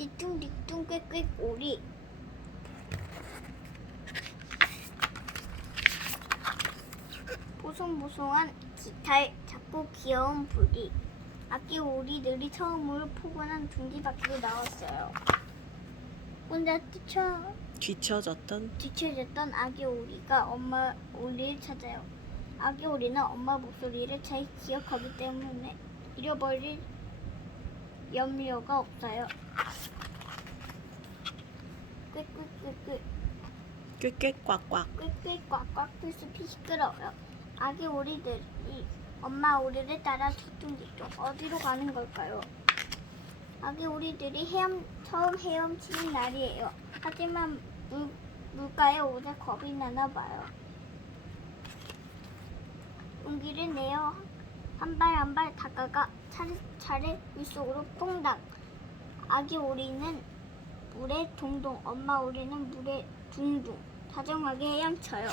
뒤뚱뒤뚱 꽥꽥 오리 보송보송한 기타에 작고 귀여운 부리 아기 오리들이 처음으로 포근한 둥지 밖으로 나왔어요. 혼자 뛰쳐 뒤쳐졌던 뒤쳐졌던 아기 오리가 엄마 오리를 찾아요. 아기 오리는 엄마 목소리를 잘 기억하기 때문에 잃어버릴 염려가 없어요. 꾀꾀꾀꾀 꾀꾀꽉꽉 꾀꾀 꽉꽉 풀숲이 시끄러워요. 아기 오리들이 엄마 오리를 따라 뒤뚱뒤뚱 어디로 가는 걸까요? 아기 오리들이 헤엄, 처음 헤엄치는 날이에요. 하지만 물, 물가에 오자 겁이 나나 봐요. 용기를 내어 한 발 한 발 다가가 차례차례 물속으로 퐁당. 아기 오리는 물에 동동, 엄마 오리는 물에 둥둥. 다정하게 헤엄쳐요.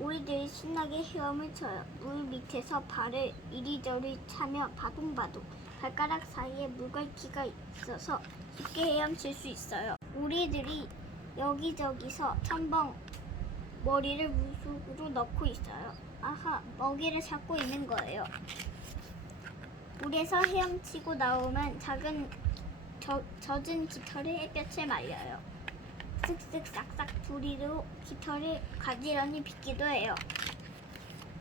오리들이 신나게 헤엄을 쳐요. 물 밑에서 발을 이리저리 차며 바둥바둥. 발가락 사이에 물갈퀴가 있어서 쉽게 헤엄칠 수 있어요. 오리들이 여기저기서 첨벙 머리를 물속으로 넣고 있어요. 아하, 먹이를 찾고 있는 거예요. 물에서 헤엄치고 나오면 작은 저, 젖은 깃털을 햇볕에 말려요. 쓱쓱 싹싹 부리로 깃털을 가지런히 빗기도 해요.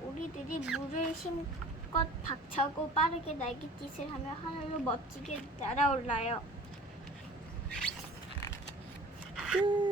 오리들이 물을 힘껏 박차고 빠르게 날갯짓을 하며 하늘로 멋지게 날아올라요. 음.